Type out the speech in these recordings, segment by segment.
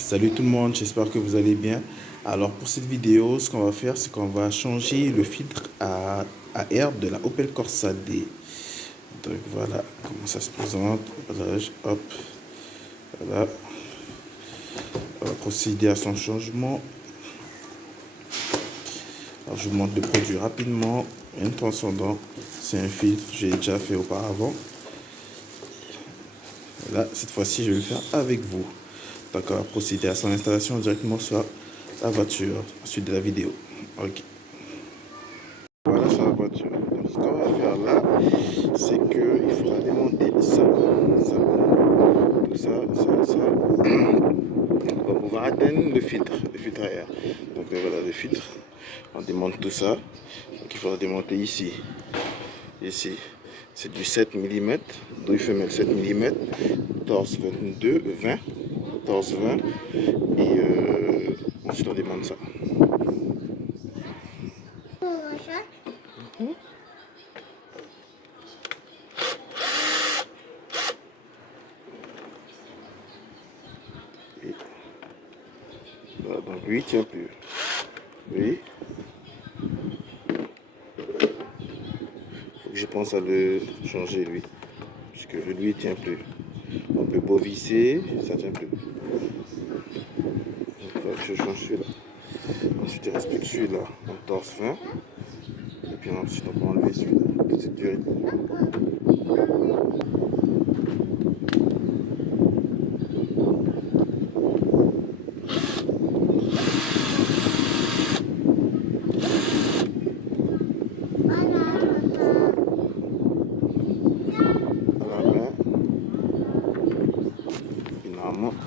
Salut tout le monde, j'espère que vous allez bien. Alors pour cette vidéo, ce qu'on va faire, c'est qu'on va changer le filtre à air de la Opel Corsa D. Donc voilà comment ça se présente. Hop, voilà. On va procéder à son changement. Alors je vous montre le produit rapidement. Un transcendant, c'est un filtre, j'ai déjà fait auparavant. Là, cette fois-ci, je vais le faire avec vous. Donc, on va procéder à son installation directement sur la voiture, ensuite de la vidéo. Ok. Voilà sur la voiture. Donc, ce qu'on va faire là, c'est qu'il faudra démonter ça, tout ça. On va pouvoir atteindre le filtre à air. Donc, voilà le filtre. On démonte tout ça. Donc, il faudra démonter ici. Ici, c'est du 7 mm, douille femelle 7 mm, torse 20, torse 20, et ensuite on démonte ça. Et voilà, donc lui il tient plus. Oui. Faut que je pense à le changer lui, puisque lui il tient plus. On peut beau visser, ça tient plus. Donc il faut que je change celui-là. Ensuite il reste plus que celui-là, en torse 20. Et puis ensuite on peut enlever celui-là, toute cette durée.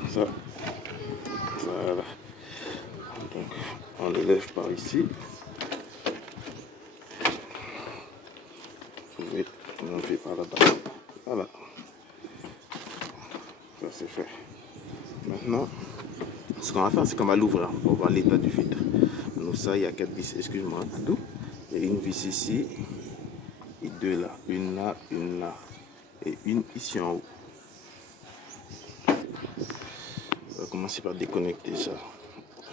Ça, voilà. Donc on le lève par ici. Vous pouvez l'enlever par là-bas. Voilà. Ça c'est fait. Maintenant, ce qu'on va faire, c'est qu'on va l'ouvrir pour voir l'état du filtre. Donc ça, il y a 4 vis, excuse-moi, tout. Il y a une vis ici et deux là. Une là et une ici en haut. On va commencer par déconnecter ça.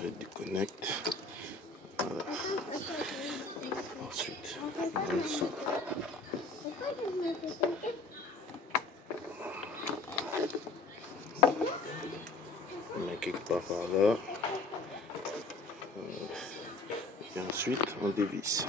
Je déconnecte. Voilà. Ensuite, on le dessous. On met quelque part par là. Et ensuite, on dévisse.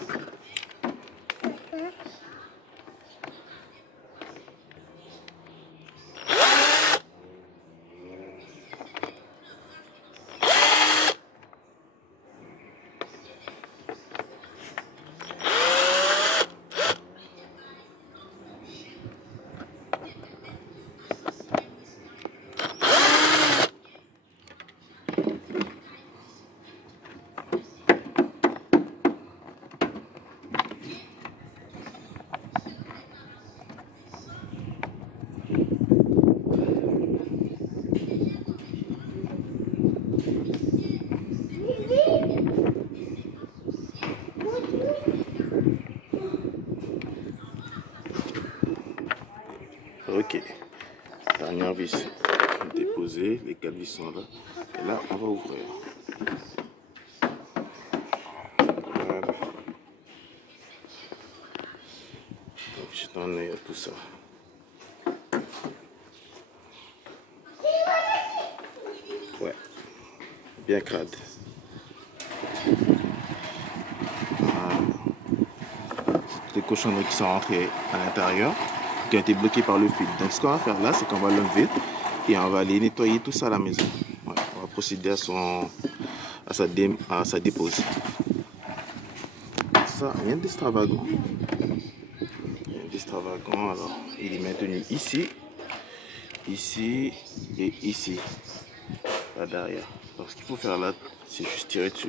Ok, dernière vis déposée, les 4 vis sont là. Et là, on va ouvrir. Voilà. Donc, je t'en ai tout ça. Ouais, bien crade. Voilà. Toutes les cochonneries qui sont rentrées à l'intérieur, qui ont été bloquées par le fil. Donc, ce qu'on va faire là, c'est qu'on va l'enlever et on va aller nettoyer tout ça à la maison. Ouais, on va procéder à sa dépose. Ça, rien d'extravagant. Alors il est maintenu ici, ici et ici, là derrière. Donc ce qu'il faut faire là, c'est juste tirer dessus.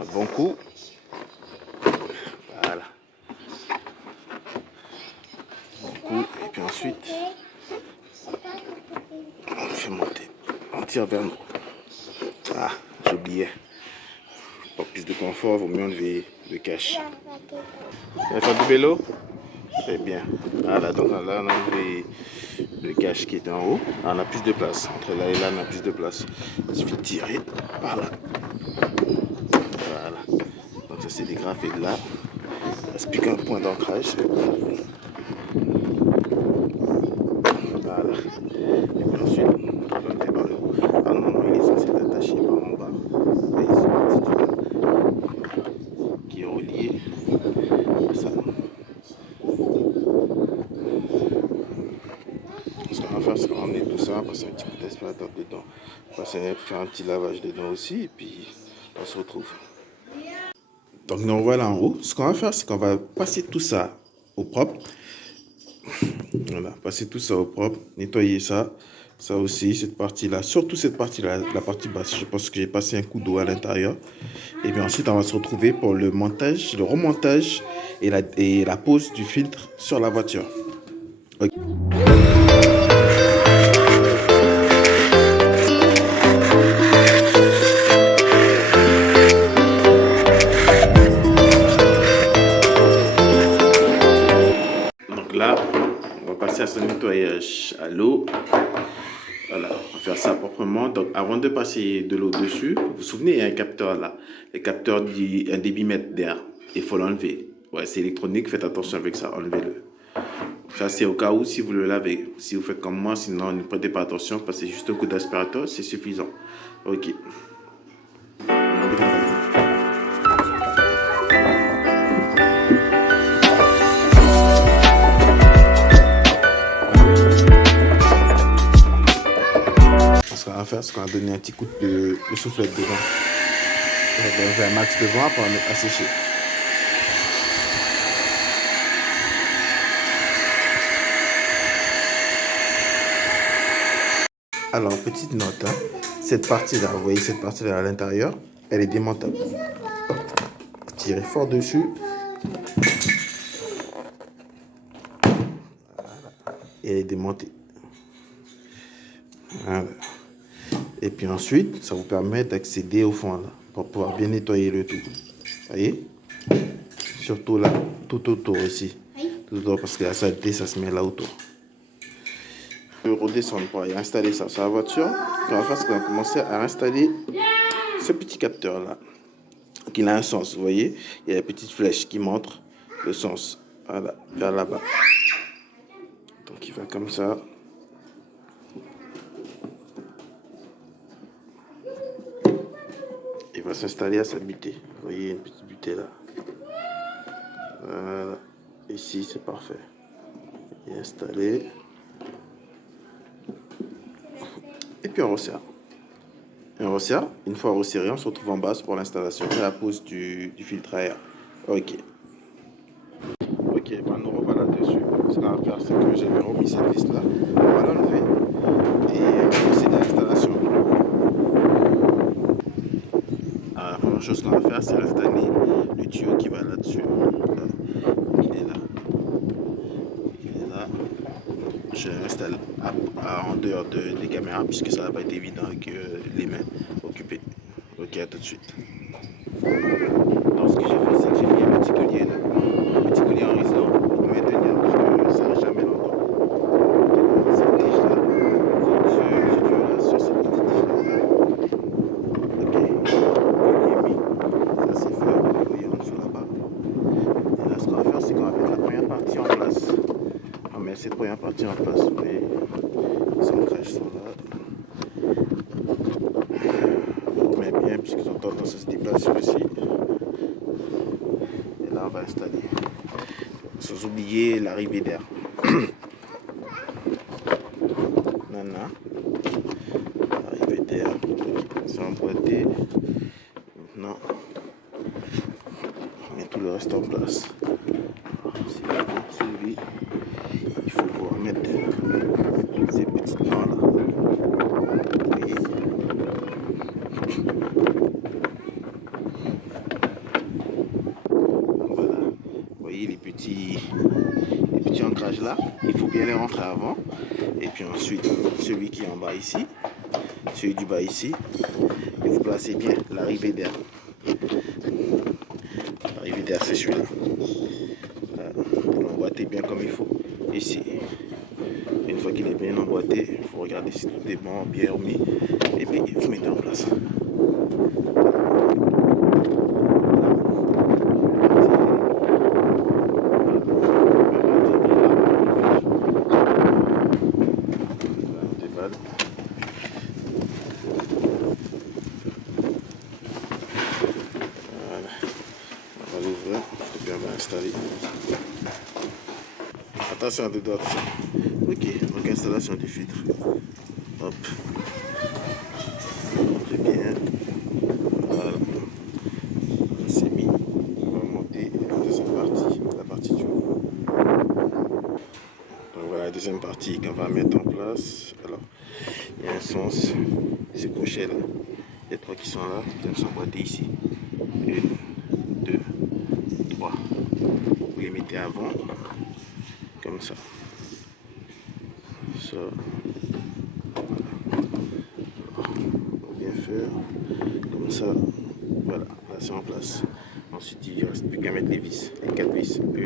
Un bon coup. Voilà. Bon coup. Et puis ensuite, on le fait monter. On tire vers nous. Ah, j'oubliais. Pour plus de confort, vaut mieux enlever le cache. Tu vas faire du vélo? Très bien. Voilà, donc là, on a enlevé le cache qui était en haut. Là, on a plus de place. Entre là et là, on a plus de place. Il suffit de tirer par là. Voilà. Donc ça, c'est dégrafé de là. Il ne reste plus qu'un point d'ancrage. Voilà. Et puis ensuite, on va le par le haut. Alors, normalement, il est censé être attaché par en bas. Vous voyez, c'est un petit truc qui est relié à ça. Ce qu'on va faire, c'est qu'on va emmener tout ça, passer un petit coup d'aspirateur dedans, faire un petit lavage dedans aussi, et puis on se retrouve. Donc nous voilà en haut. Ce qu'on va faire, c'est qu'on va passer tout ça au propre. Voilà, passer tout ça au propre, nettoyer ça, ça aussi, cette partie-là, surtout cette partie-là, la partie basse. Je pense que j'ai passé un coup d'eau à l'intérieur. Et puis ensuite, on va se retrouver pour le montage, le remontage et la pose du filtre sur la voiture. Okay. Donc là, on va passer à ce nettoyage à l'eau. Voilà, on va faire ça proprement. Donc avant de passer de l'eau dessus, vous vous souvenez, il y a un capteur là. Le capteur dit un débitmètre d'air. Il faut l'enlever. Ouais, c'est électronique, faites attention avec ça, enlevez-le. Ça, c'est au cas où si vous le lavez. Si vous faites comme moi, sinon ne prêtez pas attention, passez juste un coup d'aspirateur, c'est suffisant. Ok. Ce qu'on va faire, c'est qu'on va donner un petit coup de soufflette devant. On va faire un max devant pour mettre à sécher. Alors, petite note, hein, cette partie-là, vous voyez cette partie-là à l'intérieur, elle est démontable. Vous tirez fort dessus. Voilà. Et elle est démontée. Voilà. Et puis ensuite, ça vous permet d'accéder au fond là, pour pouvoir bien nettoyer le tout. Vous voyez? Surtout là, tout autour ici. Tout autour, parce que la saleté, ça se met là autour. Je vais redescendre pour aller installer ça sur la voiture. On va faire ce qu'on va commencer à installer ce petit capteur là. Donc il a un sens, vous voyez? Il y a la petite flèche qui montre le sens. Voilà, vers là-bas. Donc il va comme ça. Il va s'installer à sa butée. Vous voyez, une petite butée là. Voilà. Ici, c'est parfait. Il est installé. Et puis on resserre. Et on resserre. Une fois resserré, on se retrouve en base pour l'installation et la pose du filtre à air. Ok. Ok, ben nous revoilà dessus. Ce qu'on va faire, c'est que j'avais remis cette vis là. On va l'enlever. Et on va procéder à l'installation. Alors, la première chose qu'on va faire, c'est installer le tuyau qui va là-dessus. Il est là. Il est là. Je l'installe en dehors des caméras puisque ça va pas être évident avec les mains occupées. Ok, à tout de suite. Alors, ce que j'ai fait, c'est que j'ai mis un petit collier là. Un petit collier en riseau pour maintenir parce que ça reste jamais longtemps. Cette tige là, ce tuyau là sur cette petite tige là. Ok, collier mis. Ça c'est fait. Vous voyez en dessous là-bas. Et là, ce qu'on va faire, c'est qu'on va mettre la première partie en place. On met cette première partie en place. Vous voyez, les ancrages sont là. On remet bien puisqu'ils ont tendance à se déplacer aussi. Et là, on va installer. Sans oublier l'arrivée d'air. Nana. L'arrivée d'air. C'est emboîté. Maintenant, on met tout le reste en place. C'est celui. Il faut pouvoir mettre ces petites mains là. Vous voyez. Voilà. Vous voyez les petits ancrages là. Il faut bien les rentrer avant. Et puis ensuite, celui qui est en bas ici. Celui du bas ici. Et vous placez bien l'arrivée d'air. L'arrivée d'air, c'est celui-là. Voilà. emboîté bien comme il faut. Ici. Une fois qu'il est bien emboîté, il faut regarder si tout est bon, bien remis. Et puis vous mettez en place. L'ouvrir et puis on va installer. Attention dedans. Ok, donc installation du filtre. Hop. C'est bien. Voilà. C'est mis. On va monter la deuxième partie, la partie du haut. Donc voilà la deuxième partie qu'on va mettre en place. Alors, il y a un sens. Ces crochets là. Il y a trois qui sont là. Ils sont emboîtés ici. 1, 2, 3. Vous les mettez avant. Comme ça. Ça. Bien faire. Comme ça. Voilà. Là c'est en place. Ensuite il ne reste plus qu'à mettre les vis. Les 4 vis. 1, 2,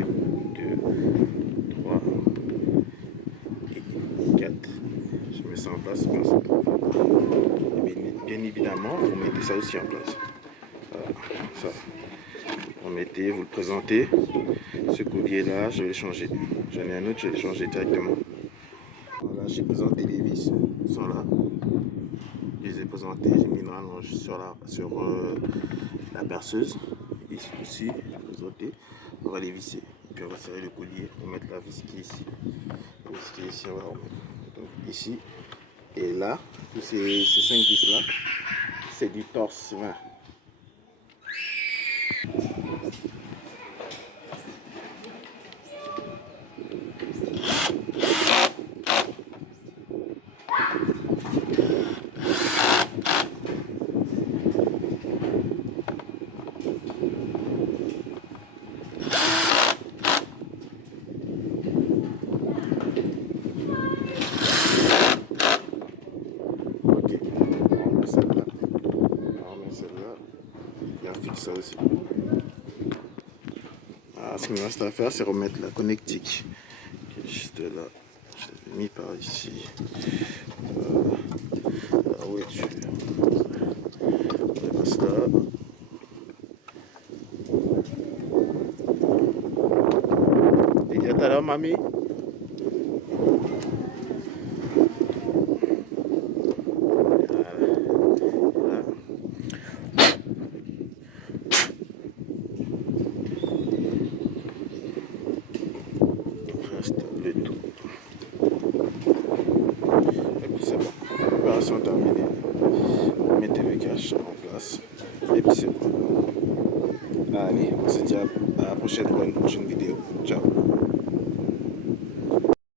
3 et 4. Je mets ça en place comme ça. Et bien évidemment, vous mettez ça aussi en place. Voilà. Ça. Vous mettez, vous le présentez. Ce collier là, je vais le changer. J'en ai un autre, je vais le changer directement. Voilà, j'ai présenté les vis. Ils sont là. Je les ai présentés. J'ai mis une rallonge sur la perceuse. Ici aussi, j'ai présenté. On va les visser. Et puis on va serrer le collier. On va mettre la vis qui est ici. La vis qui est ici, on va remettre. Donc ici. Et là, tous ces 5 vis là, c'est du torse 20. Ça aussi. Alors, ce qu'il me reste à faire, c'est remettre la connectique qui est juste là. Je l'ai mis par ici. Là où es-tu? On passe là. T'es dit à tout à l'heure, mamie? Le tout. Et puis c'est bon. Opération terminée. Mettez le cache en place. Et puis c'est bon. Allez, on se dit à la prochaine pour une prochaine vidéo.